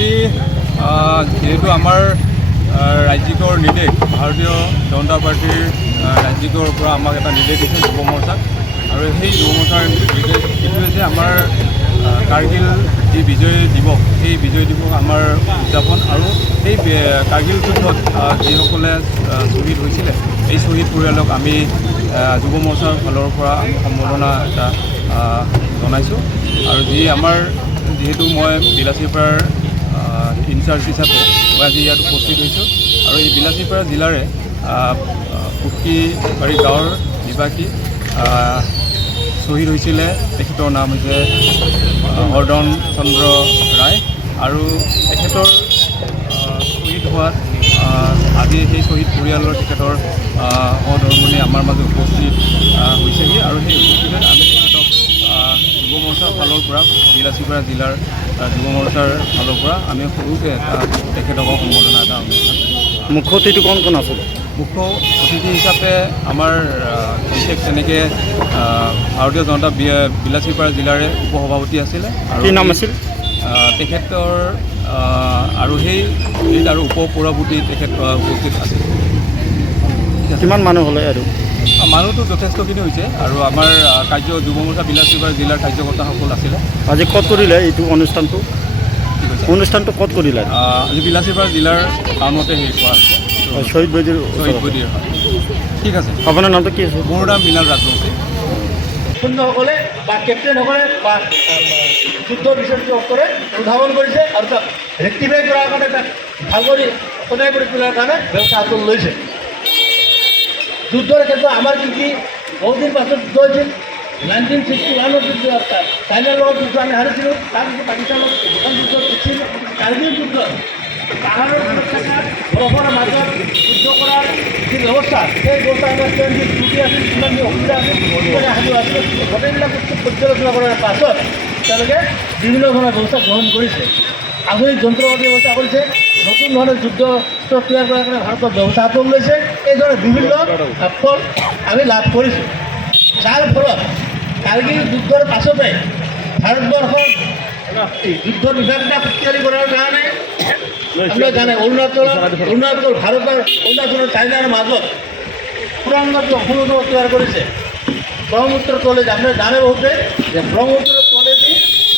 আজি যেহেতু আমাৰ ৰাজ্যিকৰ নিৰ্দেশ ভাৰতীয় জনতা পাৰ্টিৰ ৰাজ্যিকৰ পৰা আমাক এটা নিৰ্দেশ দিছে যুৱ মৰ্চাক আৰু সেই যুৱ মৰ্চাৰ নিৰ্দেশ এইটোৱে যে আমাৰ কাৰ্গিল যি বিজয় দিৱস সেই বিজয় দিৱস আমাৰ উদযাপন আৰু সেই কাৰ্গিল যুদ্ধত যিসকলে শ্বহীদ হৈছিলে এই শ্বহীদ পৰিয়ালক আমি যুৱ মৰ্চাৰ ফালৰ পৰা আমি সম্বৰ্ধনা এটা জনাইছোঁ আৰু যি আমাৰ যিহেতু মই বিলাসীপাৰাৰ ইনচাৰ্জ হিচাপে মই আজি ইয়াত উপস্থিত হৈছোঁ আৰু এই বিলাসীপাৰা জিলাৰে পুটকিবাৰী গাঁৱৰ নিবাসী শ্বহীদ হৈছিলে তেখেতৰ নাম হৈছে হৰদন চন্দ্ৰ ৰায় আৰু তেখেতৰ শ্বহীদ হোৱাত আজি সেই শ্বহীদ পৰিয়ালৰ তেখেতৰ সহধৰ্মণি আমাৰ মাজত উপস্থিত হৈছেহি আৰু সেই উপস্থিতিত আমি তেখেতক যুৱ মৰ্চাৰ ফালৰ পৰা বিলাসীপাৰা জিলাৰ যুৱ মৰ্চাৰ ফালৰ পৰা আমি সৰুকৈ তেখেতক সম্বৰ্ধনা এটা অনুষ্ঠান। মুখ্য অতিথি কোন আছিলে? মুখ্য অতিথি হিচাপে আমাৰ বিশেষ তেনেকৈ ভাৰতীয় জনতা বিলাসীপাৰা জিলাৰে উপসভাপতি আছিলে আৰু কি নাম আছিল তেখেতৰ আৰু সেই আৰু উপ সভাপতি তেখেত উপস্থিত আছিল। কিমান মানুহ হ'লে আৰু মানুহটো যথেষ্টখিনি হৈছে আৰু আমাৰ যুৱ মৰ্চা বিলাসীপাৰা জিলাৰ কাৰ্যকৰ্তাসকল আছিলে। আজি ক'ত কৰিলে এইটো অনুষ্ঠানটো? ক'ত কৰিলে? আজি বিলাসীপাৰা জিলাৰ টাউনতে হেৰি কৰা হৈছে শ্বহীদ বৈদীৰ হয়। ঠিক আছে, আপোনাৰ নামটো কি আছে? মোৰ নাম মৃণাল ৰাজবংশী। সৈন্যসকলে বা কেপ্টেইনসকলে বা যুদ্ধ বিশেষজ্ঞসকলে উদ্ভাৱন কৰিছে আৰু তাক ৰেক্টিফাই কৰাৰ কাৰণে তাক ভাল কৰি সদায় কৰি তোলাৰ কাৰণে ব্যৱস্থা হাতত লৈছে। যুদ্ধৰ ক্ষেত্ৰত আমাৰ কি বহুদিন পাছত যুদ্ধ হৈছিল 1961 যুদ্ধ চাইনাৰ লগত যুদ্ধ আমি হাৰিছিলোঁ, তাৰপিছত পাকিস্তানৰ দুখন যুদ্ধ হৈছিল। কাৰ্গিল যুদ্ধ পাহাৰৰ বৰফৰ মাজত যুদ্ধ কৰাৰ যি ব্যৱস্থা সেই ব্যৱস্থা আমাৰ যি ত্ৰুটি আছিল কিমান যি অসুবিধা আছিল গোটেইবিলাক বস্তু পৰ্যালোচনা কৰাৰ পাছত তেওঁলোকে বিভিন্ন ধৰণৰ ব্যৱস্থা গ্ৰহণ কৰিছে। আধুনিক যন্ত্ৰপাতি ব্যৱস্থা কৰিছে, নতুন ধৰণৰ যুদ্ধ তৈয়াৰ কৰাৰ কাৰণে ভাৰতৰ ব্যৱস্থা হাতত লৈছে। এইদৰে বিভিন্ন ফল আমি লাভ কৰিছোঁ, যাৰ ফলত কাৰ্গিল যুদ্ধৰ পাছতে ভাৰতবৰ্ষৰ যুদ্ধ বিভাগটা শক্তিশালী কৰাৰ কাৰণে আপোনালোকে জানে অৰুণাচল ভাৰতৰ অৰুণাচলৰ চাইনাৰ মাজত সুৰংগ অসুবিধা তৈয়াৰ কৰিছে। ব্ৰহ্মপুত্ৰৰ তলে আপোনালোকে জানে বহুতে যে ব্ৰহ্মপুত্ৰৰ তলেদি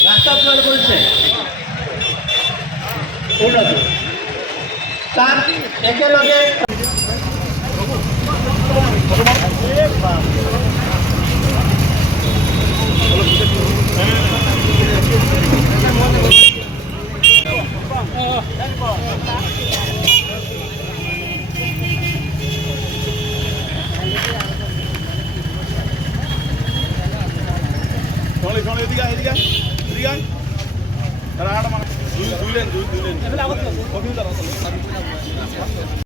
ৰাস্তা তৈয়াৰ কৰিছে অৰুণাচল। তাত একেলগে এদিকে